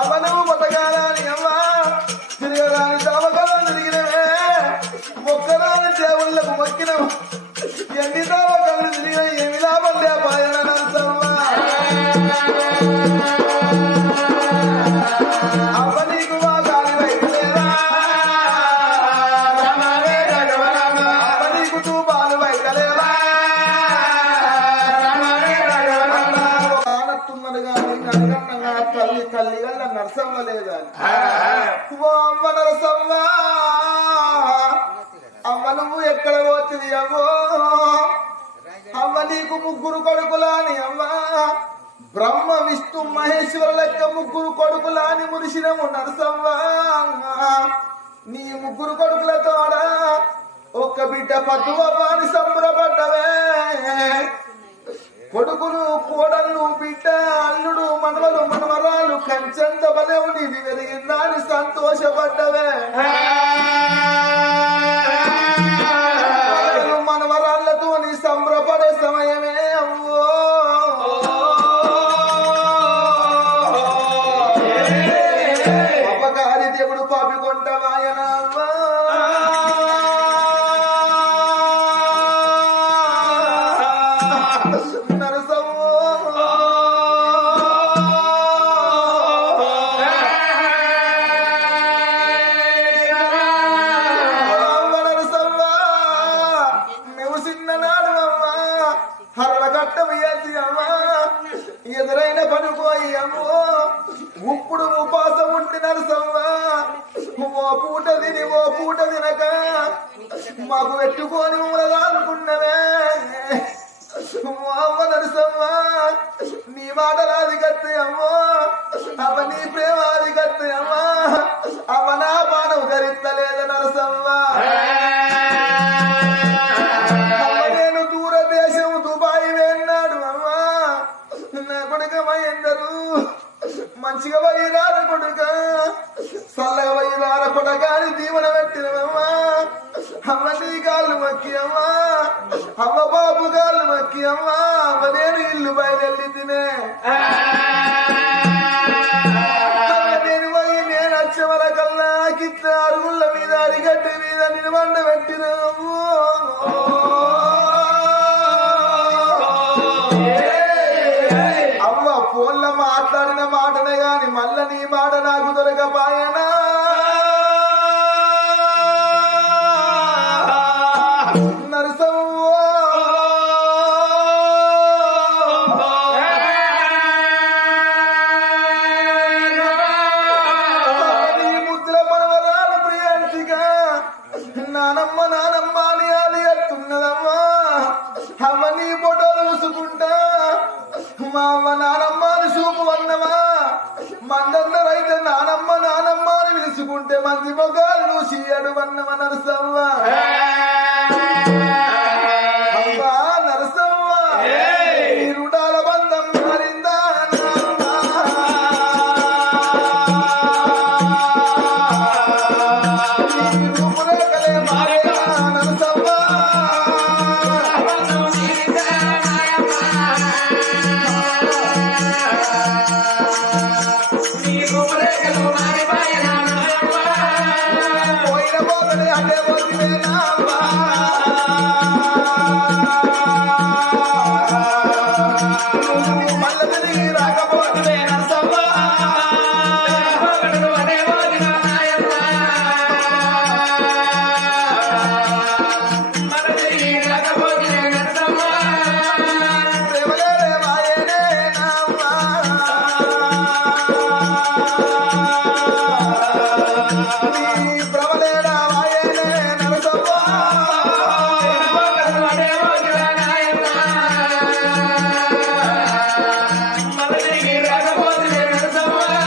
అవను బతకాలని అమ్మా తిరగరాని దావకాలం తిరిగినవే మొక్కరాని దేవుళ్ళకు మొక్కినవు ఎన్ని దావకాలు తిరిగిన ఏమి లాభం లేపాయన నరసమ్మ అవ్వ నీకు మా గాలి వైద్యలేదా అవ్వ నీకు తూపాలు వైద్యలేదా ఆనత్తున్నది కానీ కనగన్నగా తల్లి తల్లిగా నరసమ్మ లేదా అమ్మ నరసమ్మ అమ్మ నువ్వు ఎక్కడ పోతుంది అమ్మో అమ్మ నీకు ముగ్గురు కొడుకులాని అమ్మా బ్రహ్మ విష్ణు మహేశ్వర లెక్క ముగ్గురు కొడుకులాని మురిసినము నరసమ్మ నీ ముగ్గురు కొడుకులతోడా ఒక్క బిడ్డ పట్టువని సంబరపడ్డవే కొడుకులు కోడళ్ళు బిడ్డ అల్లుడు మనవలు మనవరాలు కంచంత బలవు నీది వెలిగిందని సంతోషపడ్డవే మనవరాళ్లతో నీ సంబరపడే సమయమే అవ్వో అపకారి దేవుడు పాపికొంటవాయన అవ్వా ఎదురైన పడిపోయి అమ్మో ఉప్పుడు ఉపాసం ఉండి నరసమ్మ ఓ పూట తినక మాకు పెట్టుకొని ఊరదానుకున్నవే అమ్మ నరసమ్మ నీ మాటలాది కత్తి అమ్మో అవ నీ ప్రేమాది కత్తి అమ్మా అవ నా పానం ధరిస్తలేదు నరసమ్మ నేను దూరదేశం దుబాయ్ వెళ్ళాడు అమ్మా నా కొడుక ఎందరు మంచిగా వైరార కొడుక చల్లగా వైరార కొడక అని దీవెన పెట్టినవమ్మా అమ్మ నీ కాళ్ళు మక్కి అమ్మా అమ్మ బాబు కాళ్ళు మక్కి అమ్మా అమ్మ నేను ఇల్లు బయలుదేరి తినే నేను పోయి నేను వచ్చే వరకల్లా గిట్ల అరుగుళ్ళ మీద అడిగడ్డి మీద నిలబండ పెట్టినాము అవ్వ ఫోన్లో మాట్లాడిన మాటనే గాని మళ్ళా నీ మాట నాకు దొరకపాయనా నరసవ్వ నీ ముద్ర మనవరాలు ప్రియాంతిగా నానమ్మ నానమ్మ అని అది ఎత్తున్నదమ్మా అమ్మ నీ ఫోటోలు చూసుకుంటా మా అమ్మ నానమ్మ అని చూపు అన్నమా మందరితో నానమ్మ నానమ్మ అని పిలుచుకుంటే మంది మొగాలు చూసి అడువన్నమ నరసమ్మ అమ్మా నరసమ్మ ఈ రుడాల బంధం మారిందా రూపురేఖలే మారేదా నరసమ్మ పోయిన పోతనే అడ్డే పోతే మళ్ళీ తిరిగి రాకపోతే నరసమ్మ Come on.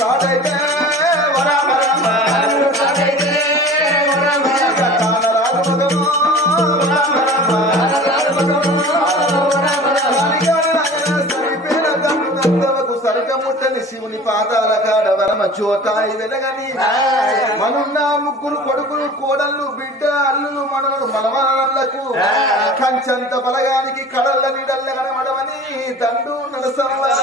సాటైతే సరికముట్టని శివుని పాదాల కాడ వరమ చోతాయి వెలగని మనున్న ముగ్గురు కొడుకులు కోడళ్ళు బిడ్డ అల్లులు మనవలు మనవలకు కంచంత బలగానికి కడళ్ళ నీడల్ల కనబడమని దండు నడసల్లా